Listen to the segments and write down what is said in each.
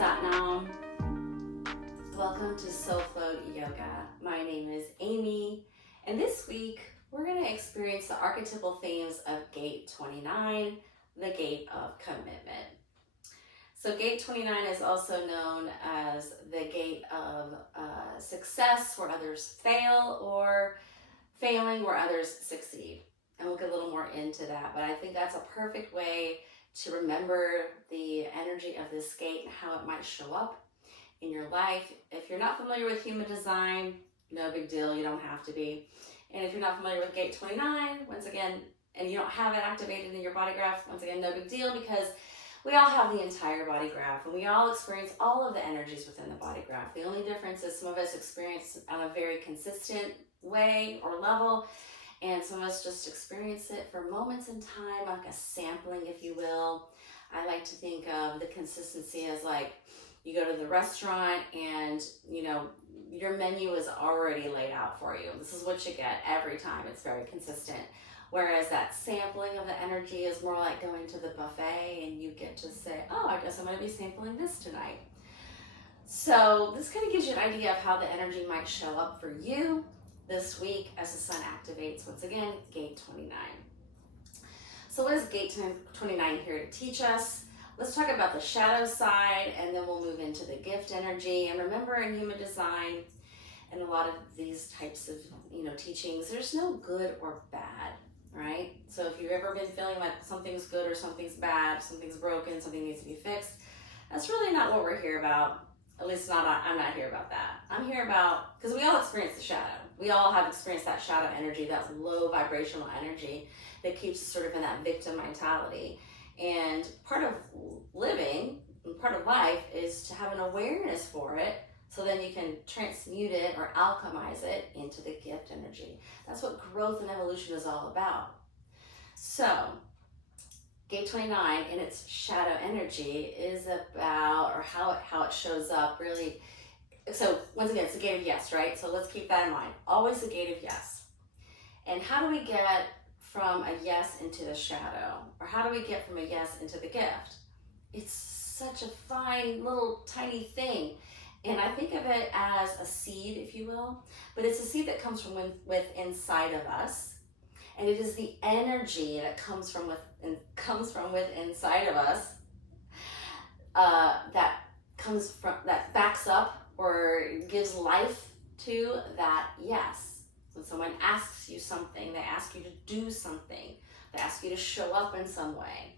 Satnam. Welcome to SoulFlow Yoga. My name is Amy, and this week we're going to experience the archetypal themes of Gate 29, the Gate of Commitment. So Gate 29 is also known as the Gate of success, where others fail, or failing where others succeed. And we'll get a little more into that, but I think that's a perfect way to remember the energy of this gate and how it might show up in your life. If you're not familiar with human design, no big deal, you don't have to be. And if you're not familiar with Gate 29, once again, and you don't have it activated in your body graph, once again, no big deal, because we all have the entire body graph and we all experience all of the energies within the body graph. The only difference is some of us experience on a very consistent way or level, and some of us just experience it for moments in time, like a sampling, if you will. I like to think of the consistency as like you go to the restaurant and, you know, your menu is already laid out for you. This is what you get every time. It's very consistent. Whereas that sampling of the energy is more like going to the buffet and you get to say, oh, I guess I'm going to be sampling this tonight. So this kind of gives you an idea of how the energy might show up for you this week as the sun activates, once again, Gate 29. So what is Gate 29 here to teach us? Let's talk about the shadow side, and then we'll move into the gift energy. And remember, in human design and a lot of these types of teachings, there's no good or bad, right? So if you've ever been feeling like something's good or something's bad, something's broken, something needs to be fixed, that's really not what we're here about. At least I'm not here about that. I'm here about, because we all experience the shadow. We all have experienced that shadow energy, that low vibrational energy that keeps us sort of in that victim mentality. And part of living, and part of life, is to have an awareness for it, so then you can transmute it or alchemize it into the gift energy. That's what growth and evolution is all about. So Gate 29 in its shadow energy is about, or how it shows up really. So once again, it's a gate of yes, right? So let's keep that in mind. Always a gate of yes. And how do we get from a yes into the shadow? Or how do we get from a yes into the gift? It's such a fine little tiny thing. And I think of it as a seed, if you will, but it's a seed that comes from within inside of us. And it is the energy that comes from within inside of us that backs up or gives life to that yes. When someone asks you something, they ask you to do something, they ask you to show up in some way.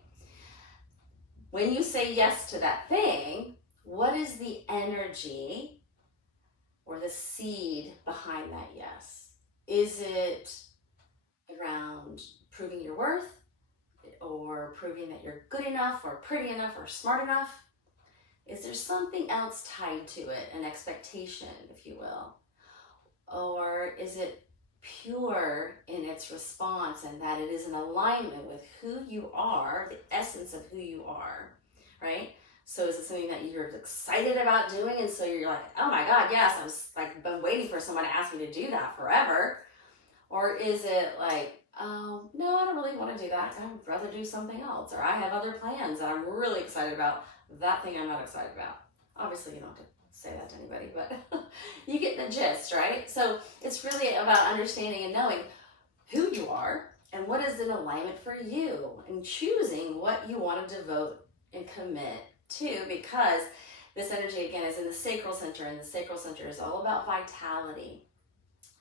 When you say yes to that thing, what is the energy or the seed behind that yes? Is it around proving your worth, or proving that you're good enough or pretty enough or smart enough? Is there something else tied to it, an expectation, if you will? Or is it pure in its response, and that it is in alignment with who you are, the essence of who you are, right? So is it something that you're excited about doing, and so you're like, oh my God, yes, I've been waiting for someone to ask me to do that forever? Or is it like, oh, no, I don't really want to do that. I'd rather do something else. Or I have other plans that I'm really excited about. That thing I'm not excited about. Obviously, you don't have to say that to anybody, but you get the gist, right? So it's really about understanding and knowing who you are and what is in alignment for you, and choosing what you want to devote and commit to, because this energy, again, is in the sacral center, and the sacral center is all about vitality.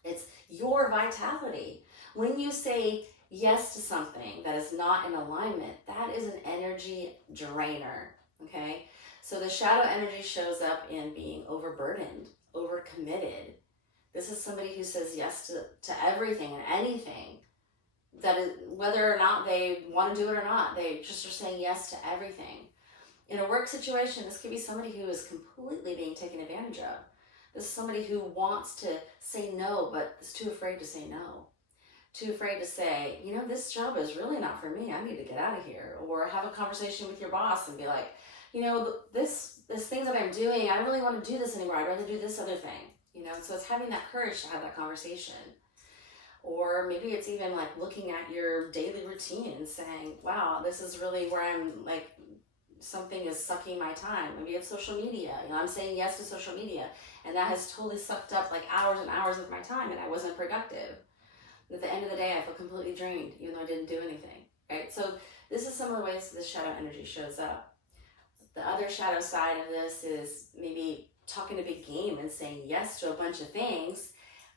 It's your vitality. When you say yes to something that is not in alignment, that is an energy drainer, okay? So the shadow energy shows up in being overburdened, overcommitted. This is somebody who says yes to everything and anything. That is, whether or not they want to do it or not, they just are saying yes to everything. In a work situation, this could be somebody who is completely being taken advantage of. This is somebody who wants to say no, but is too afraid to say no. Too afraid to say, this job is really not for me. I need to get out of here. Or have a conversation with your boss and be like, this thing that I'm doing, I don't really want to do this anymore. I'd rather do this other thing. So it's having that courage to have that conversation. Or maybe it's even like looking at your daily routine and saying, wow, this is really where I'm like something is sucking my time. Maybe it's social media. I'm saying yes to social media, and that has totally sucked up like hours and hours of my time, and I wasn't productive. And at the end of the day, I feel completely drained, even though I didn't do anything, right? So this is some of the ways this shadow energy shows up. The other shadow side of this is maybe talking a big game and saying yes to a bunch of things,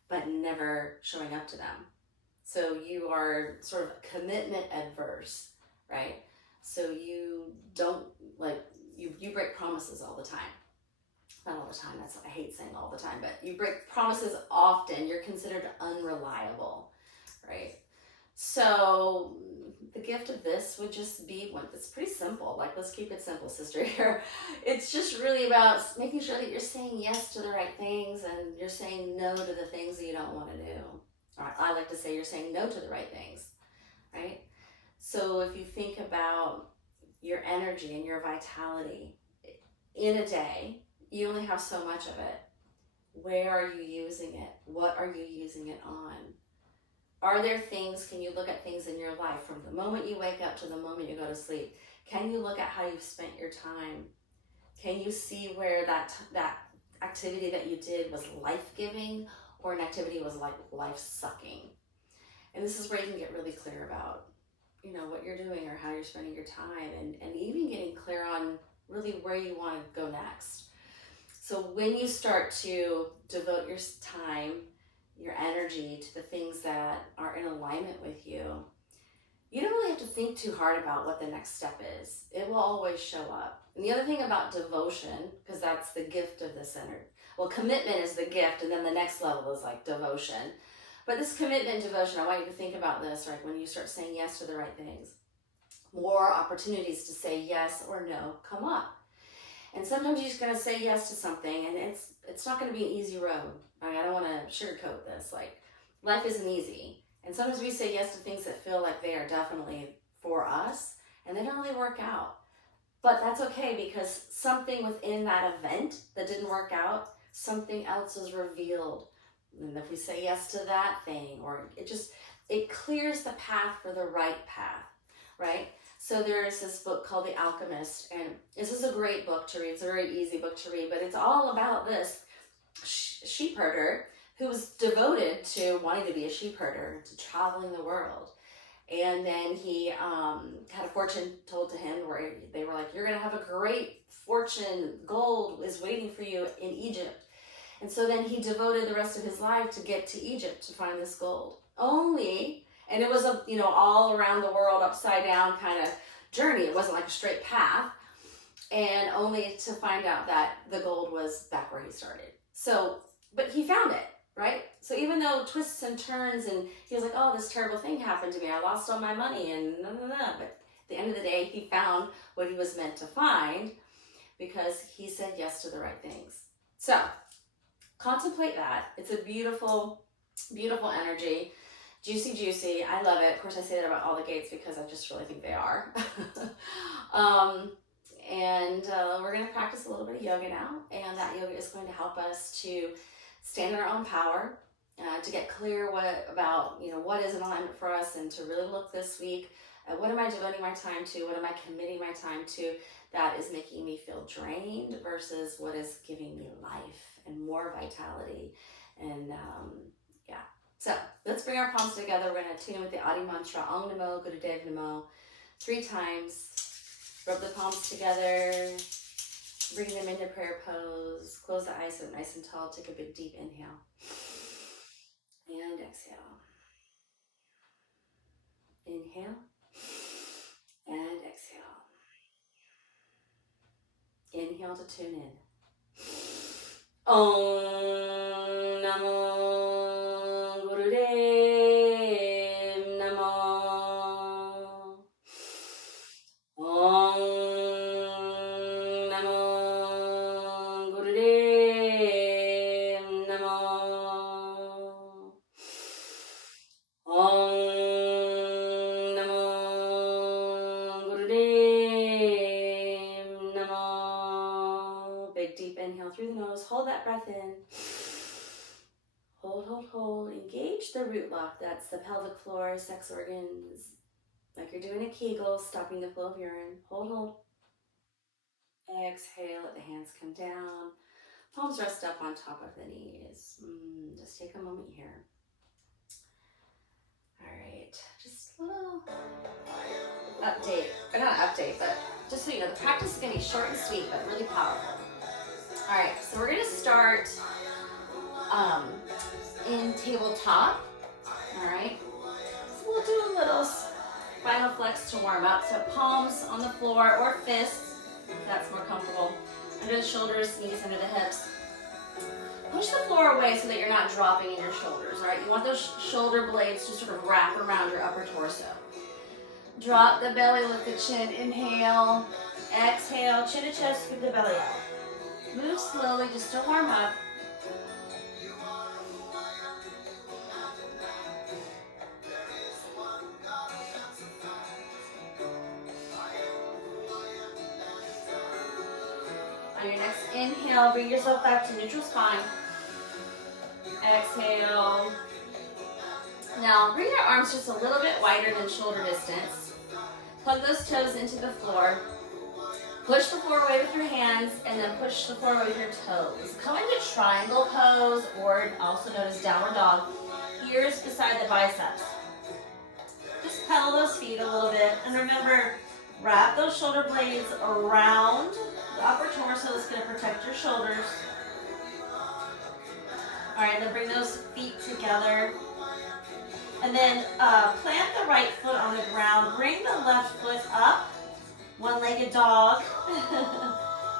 but never showing up to them. So you are sort of commitment adverse, right? So you don't you break promises all the time. Not all the time, I hate saying all the time, but you break promises often. You're considered unreliable, right? So the gift of this would just be it's pretty simple. Like, let's keep it simple, sister, here. It's just really about making sure that you're saying yes to the right things and you're saying no to the things that you don't want to do. Or I like to say you're saying no to the right things, right? So if you think about your energy and your vitality in a day, you only have so much of it. Where are you using it? What are you using it on? Are there things, can you look at things in your life from the moment you wake up to the moment you go to sleep? Can you look at how you've spent your time? Can you see where that activity that you did was life-giving or an activity was like life-sucking? And this is where you can get really clear about, what you're doing or how you're spending your time, and even getting clear on really where you want to go next. So when you start to devote your time, your energy to the things that are in alignment with you, you don't really have to think too hard about what the next step is. It will always show up. And the other thing about devotion, because that's the gift of this energy. Well, commitment is the gift, and then the next level is like devotion. But this commitment and devotion, I want you to think about this, right? When you start saying yes to the right things, more opportunities to say yes or no come up. And sometimes you're just going to say yes to something, and it's not going to be an easy road. I don't want to sugarcoat this. Like, life isn't easy. And sometimes we say yes to things that feel like they are definitely for us, and they don't really work out. But that's okay, because something within that event that didn't work out, something else is revealed. And if we say yes to that thing, or it clears the path for the right path, right? So there's this book called The Alchemist, and this is a great book to read. It's a very easy book to read, but it's all about this sheep herder who was devoted to wanting to be a sheep herder, to traveling the world. And then he had a fortune told to him where they were like, you're going to have a great fortune, gold is waiting for you in Egypt. And so then he devoted the rest of his life to get to Egypt to find this gold. And it was all around the world, upside down kind of journey. It wasn't like a straight path. And only to find out that the gold was back where he started. So, but he found it, right? So even though twists and turns, and he was like, oh, this terrible thing happened to me. I lost all my money and But at the end of the day, he found what he was meant to find because he said yes to the right things. So contemplate that. It's a beautiful, beautiful energy. Juicy, juicy. I love it. Of course, I say that about all the gates because I just really think they are. We're going to practice a little bit of yoga now. And that yoga is going to help us to stand in our own power, to get clear about what is in alignment for us, and to really look this week at what am I devoting my time to? What am I committing my time to that is making me feel drained versus what is giving me life and more vitality. And so let's bring our palms together. We're going to tune in with the Adi mantra, Om Namo Gurudev Namo, 3 times. Rub the palms together, bring them into prayer pose, close the eyes so nice and tall, take a big deep inhale, and exhale. Inhale, and exhale. Inhale to tune in. Om Namo Gurudev Namo. Om Namo Gurudev Namo. Om Namo Gurudev Namo. Big deep inhale through the nose. Hold that breath in. Hold, hold, hold. Engage the root lock. That's the pelvic floor, sex organs. Like you're doing a Kegel, stopping the flow of urine. Hold, hold. Exhale, let the hands come down. Palms rest up on top of the knees. Just take a moment here. All right, just a little update, or not update, but just so you know, the practice is gonna be short and sweet, but really powerful. All right, so we're gonna start in tabletop. All right, so we'll do a little spinal flex to warm up. So palms on the floor or fists, if that's more comfortable. Under the shoulders, knees under the hips. Push the floor away so that you're not dropping in your shoulders, all right? You want those shoulder blades to sort of wrap around your upper torso. Drop the belly, lift the chin, inhale, exhale, chin to chest, scoop the belly out. Move slowly just to warm up. On your next inhale, bring yourself back to neutral spine. Exhale. Now bring your arms just a little bit wider than shoulder distance. Plug those toes into the floor. Push the floor away with your hands and then push the floor away with your toes. Come into triangle pose, or also known as downward dog. Ears beside the biceps. Just pedal those feet a little bit, and remember, wrap those shoulder blades around the upper torso. That's going to protect your shoulders. All right, then bring those feet together. And then plant the right foot on the ground. Bring the left foot up. One-legged dog.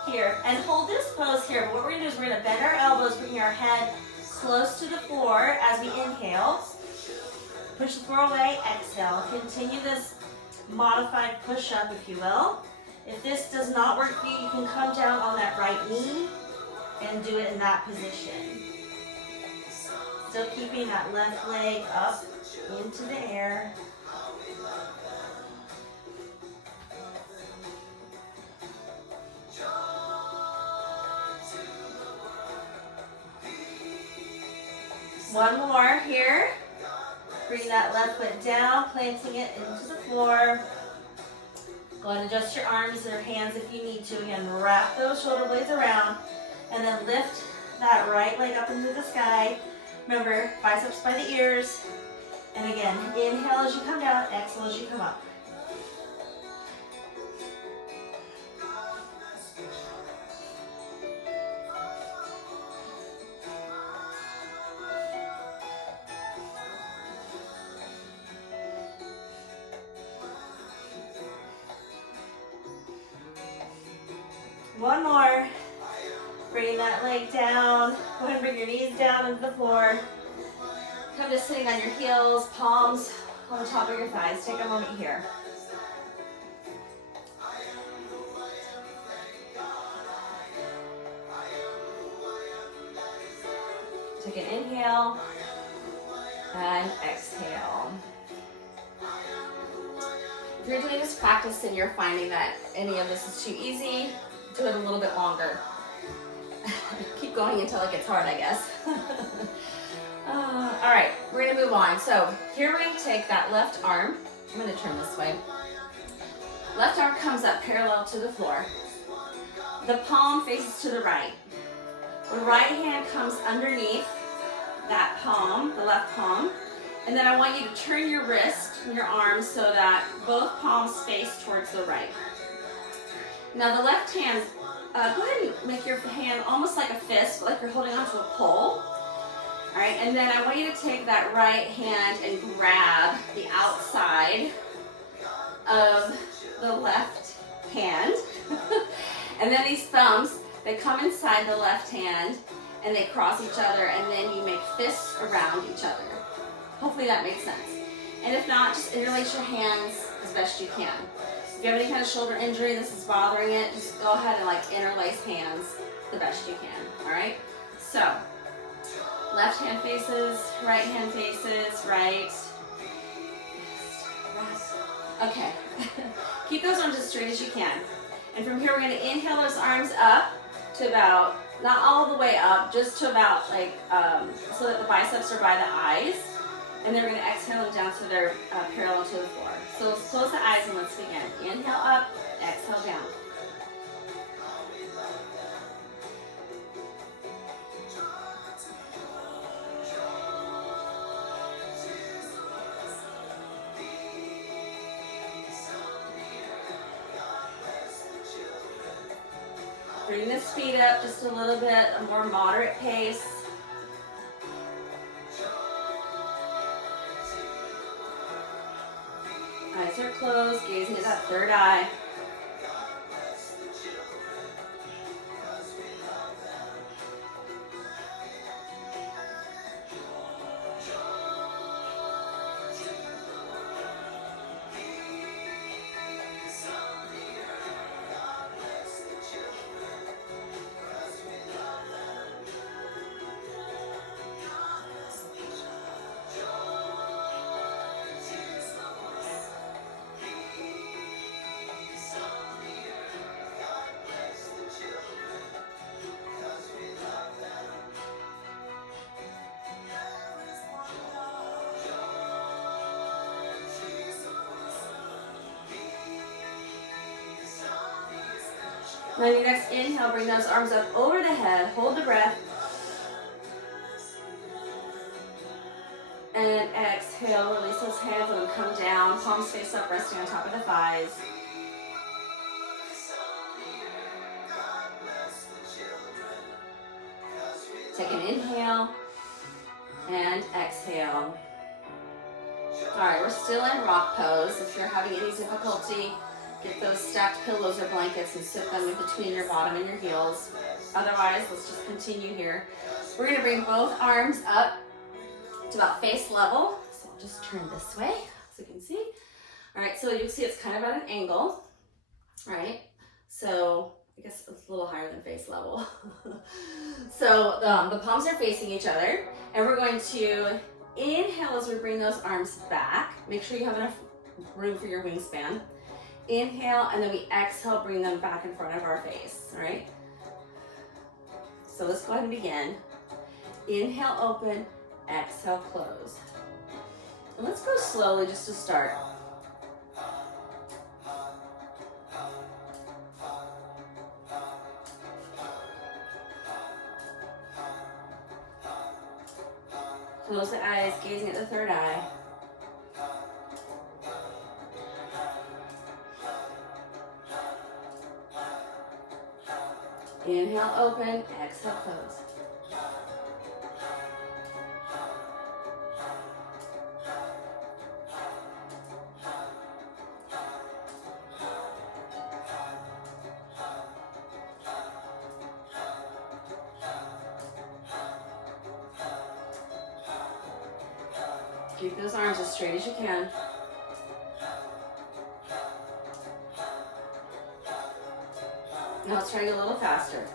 Here. And hold this pose here. But what we're going to do is we're going to bend our elbows, bring our head close to the floor as we inhale. Push the floor away. Exhale. Continue this modified push-up, if you will. If this does not work for you, you can come down on that right knee and do it in that position. Still keeping that left leg up into the air. One more here. Bring that left foot down, planting it into the floor. Go ahead and adjust your arms or hands if you need to. Again, wrap those shoulder blades around and then lift that right leg up into the sky. Remember, biceps by the ears. And again, inhale as you come down, exhale as you come up. One more. Bring that leg down. Go ahead and bring your knees down into the floor. Come to sitting on your heels, palms on the top of your thighs. Take a moment here. Take an inhale and exhale. If you're doing this practice and you're finding that any of this is too easy, do it a little bit longer. Keep going until it gets hard, I guess. All right, we're gonna move on. So here we're gonna take that left arm. I'm gonna turn this way. Left arm comes up parallel to the floor. The palm faces to the right. The right hand comes underneath that palm, the left palm. And then I want you to turn your wrist and your arm so that both palms face towards the right. Now the left hand, go ahead and make your hand almost like a fist, like you're holding onto a pole. All right, and then I want you to take that right hand and grab the outside of the left hand. And then these thumbs, they come inside the left hand and they cross each other, and then you make fists around each other. Hopefully that makes sense. And if not, just interlace your hands as best you can. If you have any kind of shoulder injury, this is bothering it, just go ahead and like interlace hands the best you can, all right? So, left hand faces, right hand faces, right. Okay, keep those arms as straight as you can. And from here, we're gonna inhale those arms up to about, not all the way up, just to about like, so that the biceps are by the eyes. And then we're gonna exhale them down so they're parallel to the floor. So let's close the eyes and let's begin. Inhale up, exhale down. Bring the speed up just a little bit, a more moderate pace. Eyes are closed, gazing at that third eye. Now your next inhale, bring those arms up over the head, hold the breath. And exhale, release those hands, let them come down, palms face up, resting on top of the thighs. Take an inhale and exhale. All right, we're still in rock pose. If you're having any difficulty, get those stacked pillows or blankets and sit them in between your bottom and your heels. Otherwise, let's just continue here. We're gonna bring both arms up to about face level. So I'll just turn this way so you can see. All right, so you'll see it's kind of at an angle, right? So I guess it's a little higher than face level. So the palms are facing each other, and we're going to inhale as we bring those arms back. Make sure you have enough room for your wingspan. Inhale, and then we exhale, bring them back in front of our face, all right? So let's go ahead and begin. Inhale, open, exhale, close. And let's go slowly just to start. Close the eyes, gazing at the third eye. Inhale, open, exhale, close. Keep those arms as straight as you can. Now let's try to get a little faster.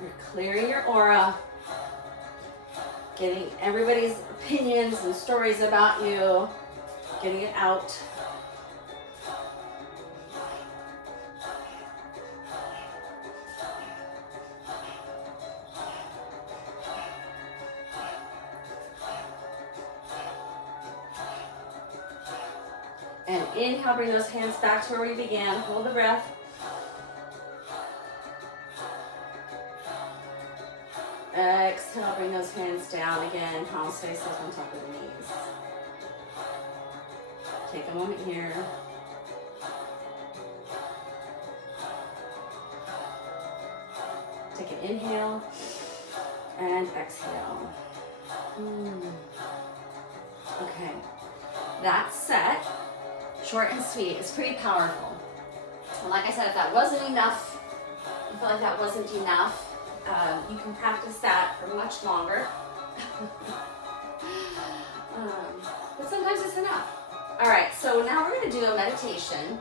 You're clearing your aura, getting everybody's opinions and stories about you, getting it out. And inhale, bring those hands back to where we began. Hold the breath. Exhale, bring those hands down again. Palms face up on top of the knees. Take a moment here. Take an inhale and exhale. Okay, that set, short and sweet, is pretty powerful. And like I said, if that wasn't enough, you feel like that wasn't enough, you can practice that for much longer. But sometimes it's enough. All right, so now we're going to do a meditation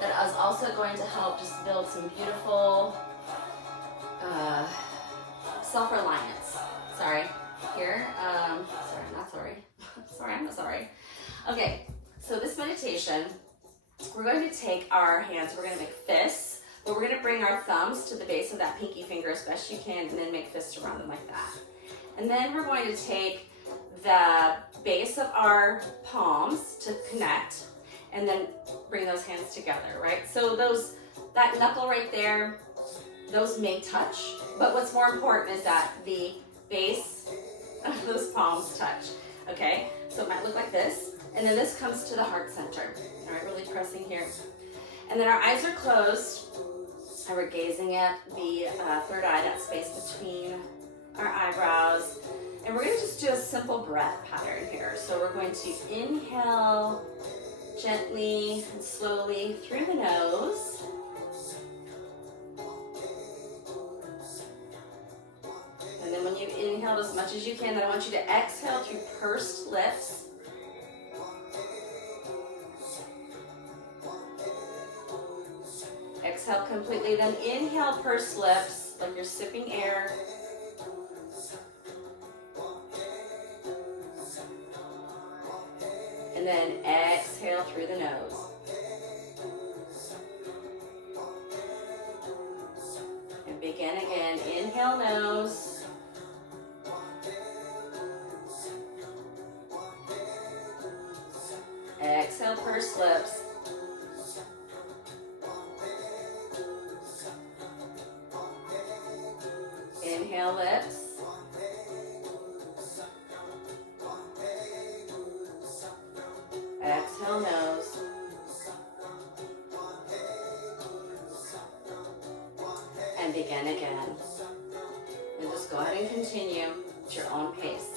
that is also going to help just build some beautiful self-reliance. Sorry, here, sorry, not sorry. Sorry, I'm not sorry. Okay, so this meditation, we're going to take our hands, we're going to make fists, but we're going to bring our thumbs to the base of that pinky finger as best you can, and then make fists around them like that. And then we're going to take the base of our palms to connect, and then bring those hands together, right? So that knuckle right there, those may touch, but what's more important is that the base of those palms touch, okay? So it might look like this, and then this comes to the heart center, all right? Really pressing here. And then our eyes are closed, and we're gazing at the third eye, that space between our eyebrows. And we're gonna just do a simple breath pattern here. So we're going to inhale gently and slowly through the nose. And then when you've inhaled as much as you can, then I want you to exhale through pursed lips. Exhale completely, then inhale pursed lips like you're sipping air. And then exhale through the nose. And begin again. Inhale nose. Exhale pursed lips. Inhale lips. Exhale nose. And begin again. And just go ahead and continue at your own pace.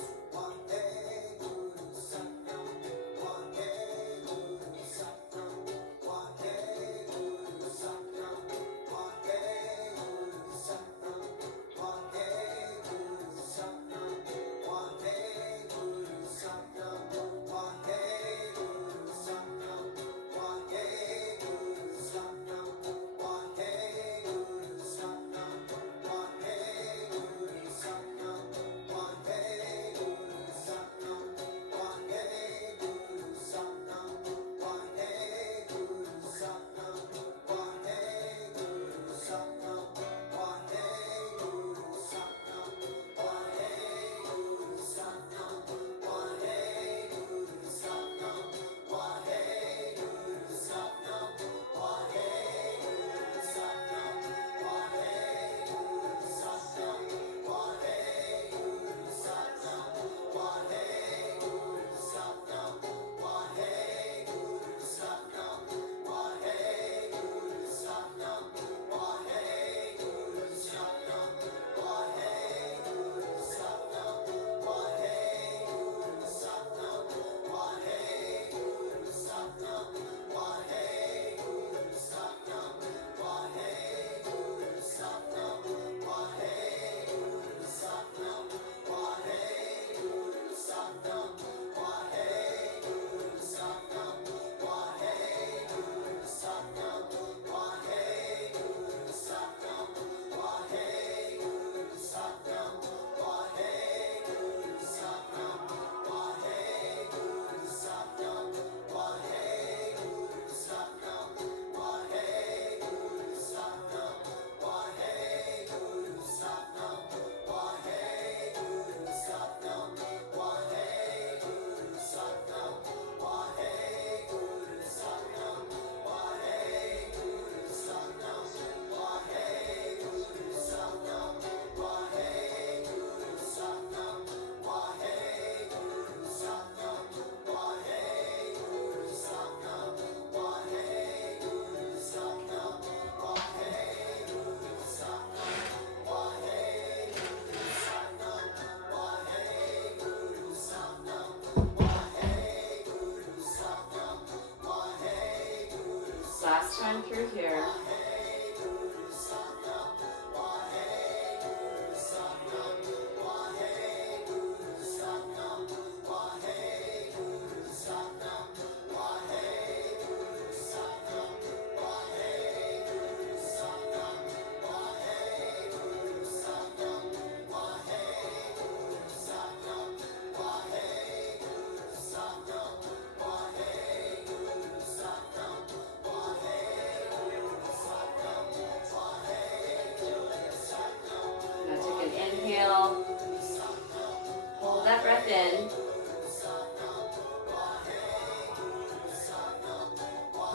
Last time through here.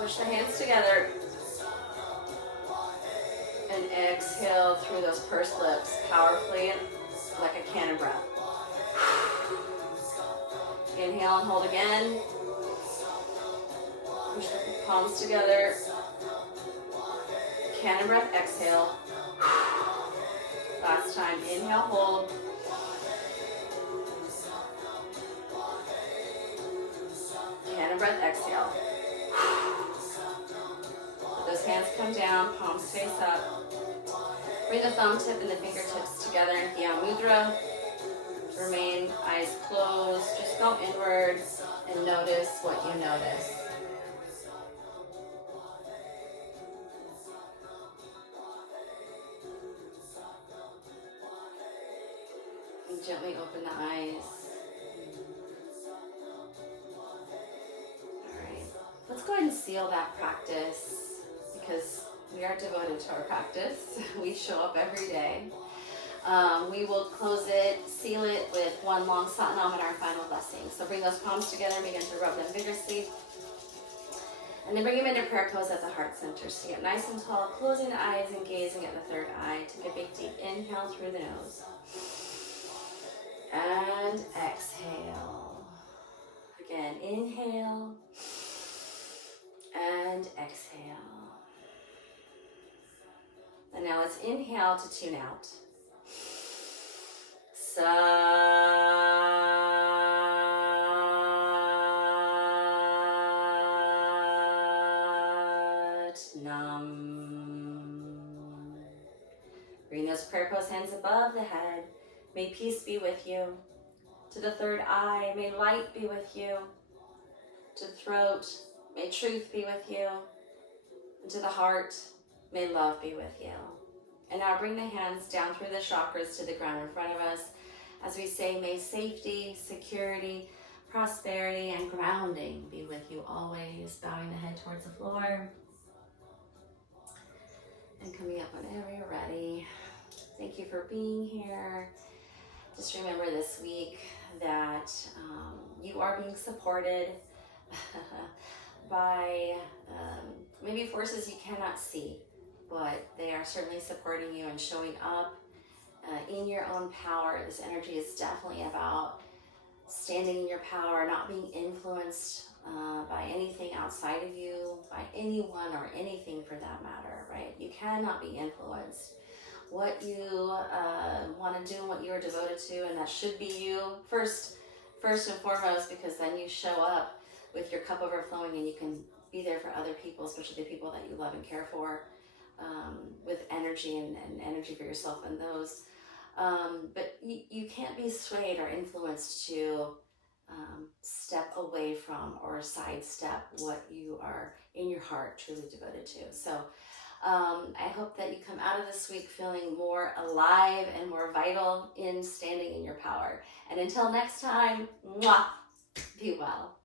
Push the hands together. And exhale through those pursed lips, powerfully, like a cannon breath. Inhale and hold again. Push the palms together. Cannon breath, exhale. Last time, inhale, hold. Cannon breath, exhale. Let those hands come down, palms face up. Bring the thumb tip and the fingertips together in Dhyan Mudra. Remain eyes closed. Just go inward and notice what you notice. And gently open the eyes. All right. Let's go ahead and seal that practice because we are devoted to our practice. We show up every day. We will close it, seal it with one long Satnam and our final blessing. So bring those palms together and begin to rub them vigorously. And then bring them into prayer pose at the heart center. So get nice and tall, closing the eyes and gazing at the third eye. Take a big deep inhale through the nose. And exhale. Again, inhale. And exhale. And now let's inhale to tune out. Nam. Bring those prayer pose hands above the head. May peace be with you. To the third eye, may light be with you. To the throat, may truth be with you. And to the heart, may love be with you. And now bring the hands down through the chakras to the ground in front of us. As we say, may safety, security, prosperity, and grounding be with you always. Bowing the head towards the floor. And coming up whenever you're ready. Thank you for being here. Just remember this week that you are being supported by maybe forces you cannot see, but they are certainly supporting you and showing up in your own power. This energy is definitely about standing in your power, not being influenced by anything outside of you, by anyone or anything for that matter, right? You cannot be influenced. What you want to do and what you are devoted to, and that should be you first and foremost, because then you show up with your cup overflowing and you can be there for other people, especially the people that you love and care for, with energy and energy for yourself and those. But you can't be swayed or influenced to step away from or sidestep what you are in your heart truly devoted to. So I hope that you come out of this week feeling more alive and more vital in standing in your power. And until next time, mwah, be well.